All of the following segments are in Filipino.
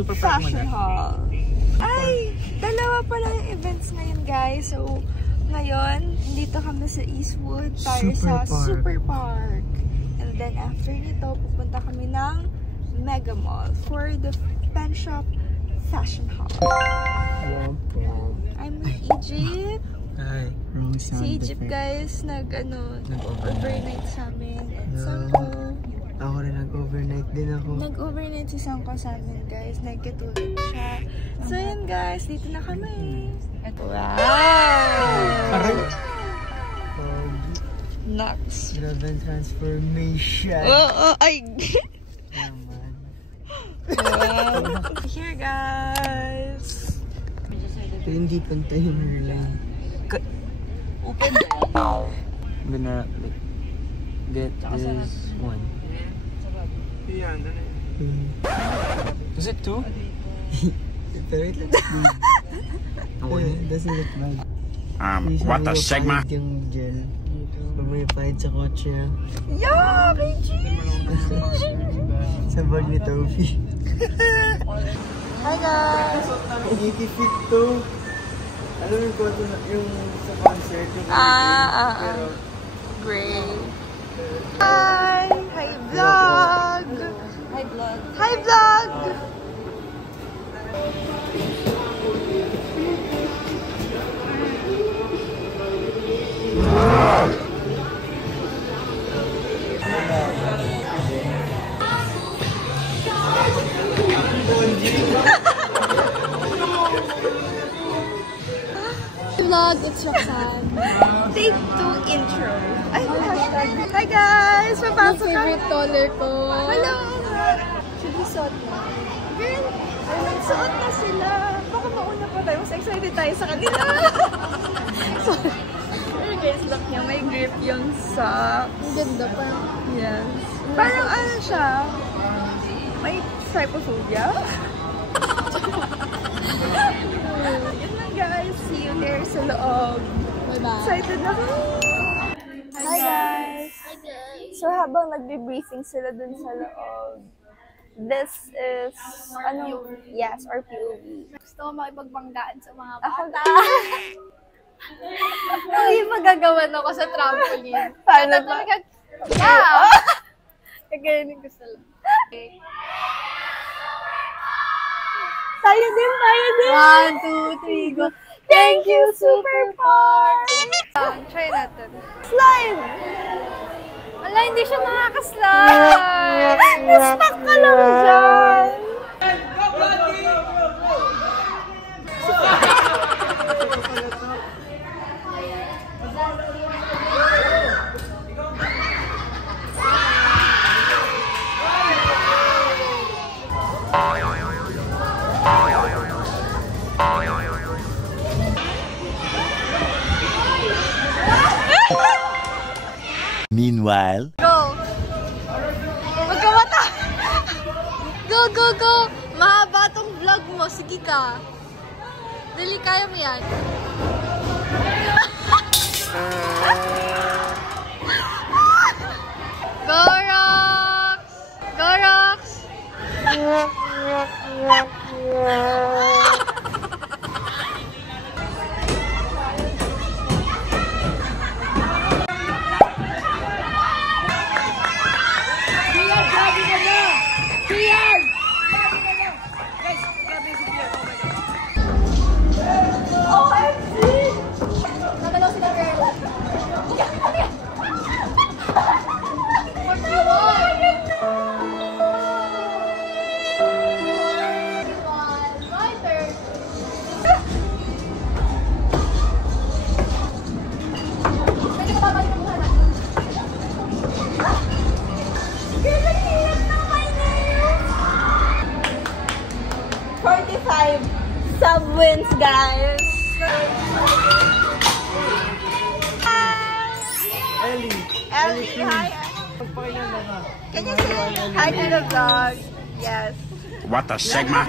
Super Park Fashion Hall. Ay, dalawa pala yung events ngayon, guys. So, ngayon, dito kami sa Eastwood para sa Super Park. And then, after nito, pupunta kami ng Mega Mall for the Pen Shop Fashion Hall. I'm with Egypt. Hi. Si Egypt, guys, nag-overnight sa amin. And Sanko. Ako rin nag-overnight din ako. Nag-overnight si Sanko sa amin, guys. Nagkatulog siya. So, yun, guys. Dito na kami. Wow! Next. Grabe transformation. Ay! Here, guys. Ito hindi pantay yung hairline. Open! I'm gonna get this one. Is it two? Wait, let's do. Doesn't look bad. What the Sigma? Yung gel. Pumipahid sa kotse niya. Yeah! Kay Cheese! Sa bag ni Tofi. Hi, guys! Hindi fit to. Alam mo yung kotse yung sa concert. Pero Great. Hi! Hi, vlog! Hi, vlog! Hi, vlog! Vlog, it's Roxanne. Take 2 intro. Ay, hashtag. Hi guys! Papasok ka. Favorite color ko. Hello! Should we suot na? Girl, nagsuot na sila. Baka mauna pa tayo. Mas excited tayo sa kanila. Sorry. Pero guys, look niya. May grip yung sock. Ang ganda pa. Yes. Parang ano siya? May trypophobia? Yun lang guys. See you there sa loob. Bye-bye. Excited na ako. Hi guys! Hi guys! So habang nagbe-briefing sila dun sa loob, this is, yes, our POV. Gusto ko makipagbanggaan sa mga bata. Uy, magagawan ako sa trampoline. Paano ba? Kagayanin ko sa lang. Okay. Tayo din! 1, 2, 3, go! Thank you, Super Park! Try natin. Slide! Wala, hindi siya nakakaslide! Na-stuck ka lang dyan! Meanwhile, Go! Magkamata! Go, go, go! Mahaba tong vlog mo. Sige ka. Dali, kaya mo yan. Go, Rox! Go, Rox! Sub-wins, guys! Ellie, hi! Can you say hi to the vlog? Yes. what the Sigma?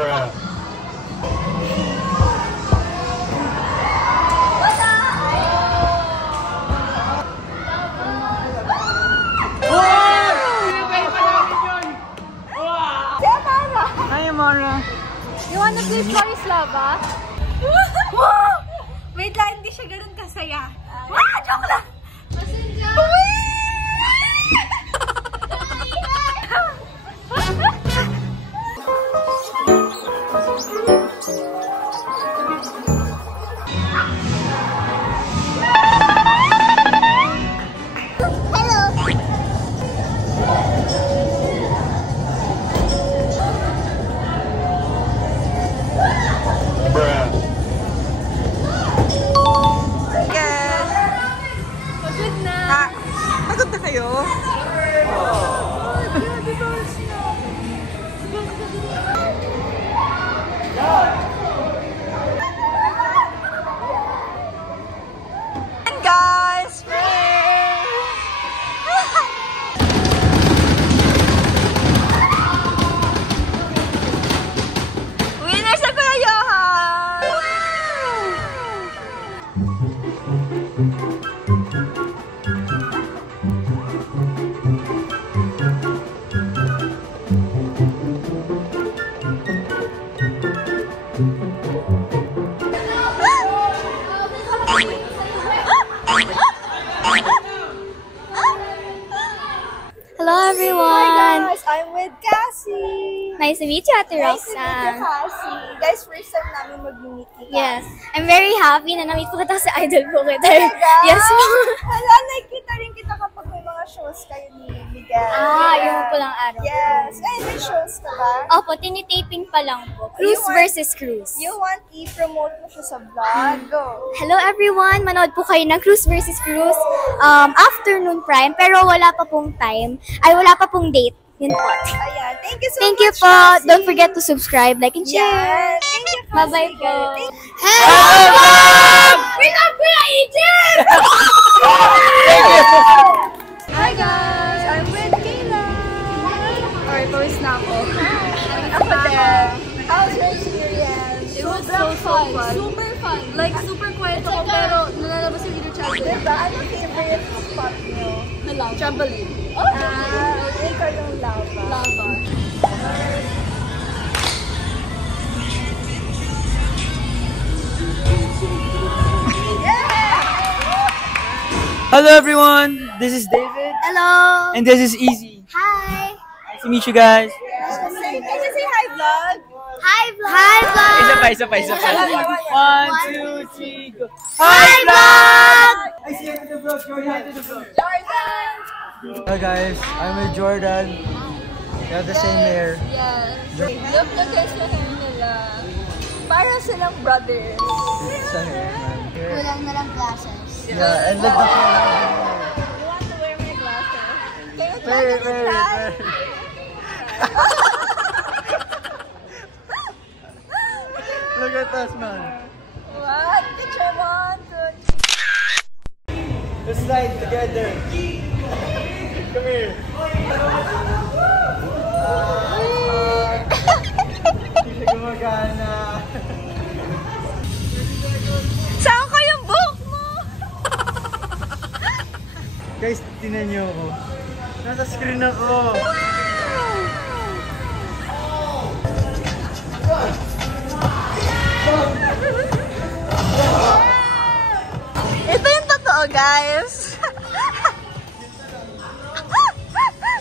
Hi, Amara. You wanna play Floris Lava? Wait lang, hindi siya ganun kasaya. Joke lang! Hello everyone! Hi guys, I'm with Cassie. Nice to meet you, Ate Nice to meet you, Roxanne. Cassie. Guys, first time namin mag-meet. Yes, I'm very happy na na-meet po kita sa idol po kita. Talaga? Yes po. Hala, nakikita rin kita kapag may mga shows kayo ni Miguel. Yung po lang araw. Yes. Ay, may shows ka ba? Opo, tinitaping pa lang po. Cruise versus Cruise. You want i-promote mo siya sa vlog? Go. Hello everyone! Manood po kayo ng Cruise versus Cruise afternoon prime, pero wala pa pong time. Ay, wala pa pong date. Yun po. Ayan. Thank you so Thank much, you po. Cassie. Don't forget to subscribe, like, and share. Yes. Thank you, Cassie. Bye-bye po. Thank We love Kuya Egypt! Hi guys! I'm with Kayla. Alright, pawis na ako. Ako din. How's your experience? It was so fun. Super fun. Like, super quiet ako, pero nalalabas yung inner child. Diba? Anong favorite spot niyo? Trampoline. Ikaw yung lava. Lava. Hello everyone, this is David. Hello! And this is Easy. Hi! Nice to meet you guys. Can you say hi, vlog? Hi, vlog! Hi, vlog! Isa pa. 1, 2, 3, go. Hi, vlog! I see you to the vlog, Jordan. To the vlog. Jordan! Hello guys, I'm with Jordan. We have the same hair. Yes. Look na guys yung hair nila. Para silang brothers. It's a hair, man. Hair. Kulang na lang glasses. Yeah, and look the hair. You want to wear my glasses? Can you try to decide? Look at us, man. What? Picture 1, 2, 3. Let's slide together. Come here. Hindi gumagana. Saan ko yung book mo? Guys, tinan niyo ako. Nasa screen ako. Ito yung totoo, guys.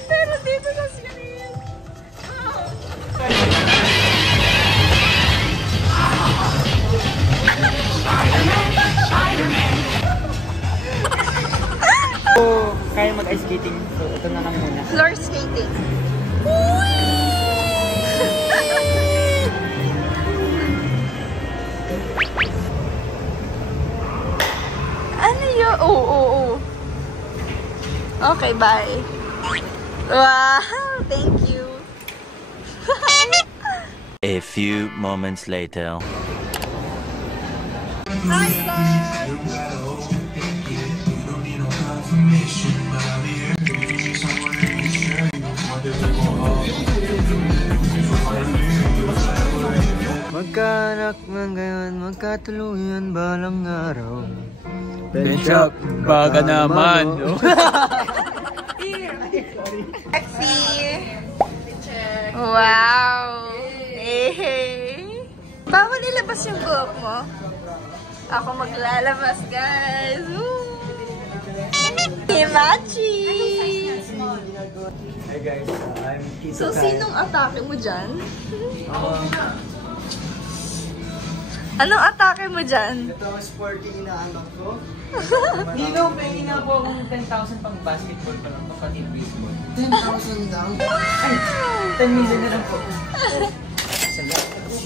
Pero dito sa screen. So, kaya mag-ice skating. So, ito na lang muna. Floor skating. Ano yun? Oo. Okay, bye. Wow, thank you. A few moments later. Hi, vlog. magkaanak man gayon, magkatuluyan balang araw. Benchak, baga naman. Sexy! Wow! Hey! Bawal ilabas yung buhok mo. Ako maglalabas, guys! Woo! Himachi! Hi guys, I'm Kito So, Kai. sinong atake mo dyan? Anong atake mo dyan? Ito ang sporty inaanak ko. Dino, pengi na po akong 10,000 pang basketball pa lang, kapatid baseball. 10,000 lang. Ay, 10 million na lang po.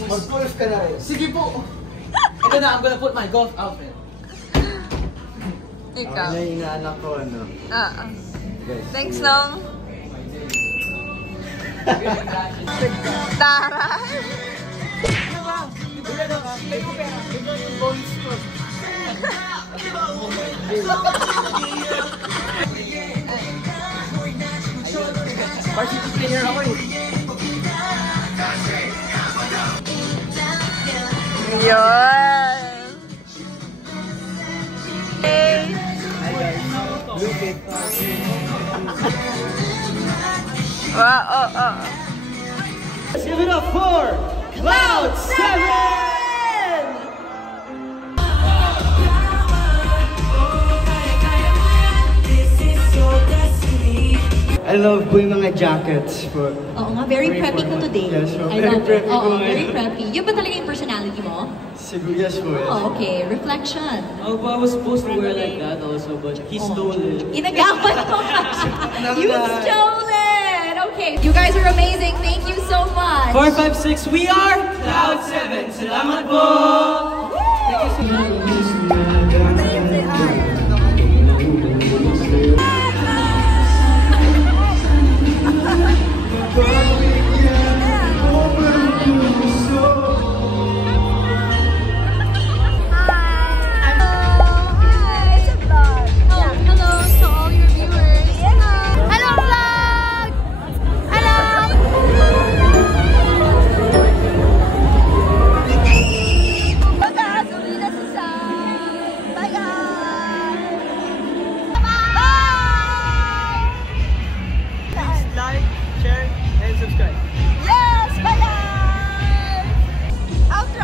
Mag-golf ka na rin. Sige po! Ito na, I'm gonna put my golf outfit. Ikaw. Ano yung inaanak ko, ano? Guys, Thanks, Nong. Tara! Varsity player ako eh. Yun! Hey! look it. Wow, Give it up for Cloud 7! I love po yung mga jackets po. Oo nga, very preppy ko today. Yes, po. I Very love it. preppy Oo, po very ngayon. preppy. Yun ba talaga yung personality mo? Siguro, yes po. Yes. Oh, okay. Reflection. Oh, I was supposed to wear like that also, but he stole it. Inagawan mo pa siya. You stole it! Okay. You guys are amazing. Thank you so much. 456, we are Cloud 7. Salamat po!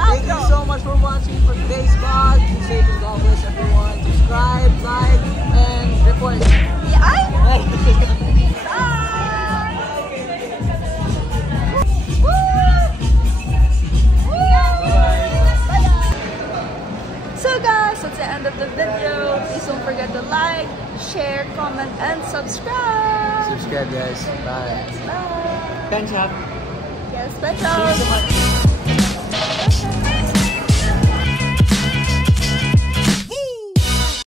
Thank you so much for watching for today's vlog. Be safe and God bless everyone. Subscribe, like, and report. So guys, that's the end of the video. Please don't forget to like, share, comment, and subscribe. Subscribe guys. Bye. Bye. Thanks, Hap. Yes, that's all.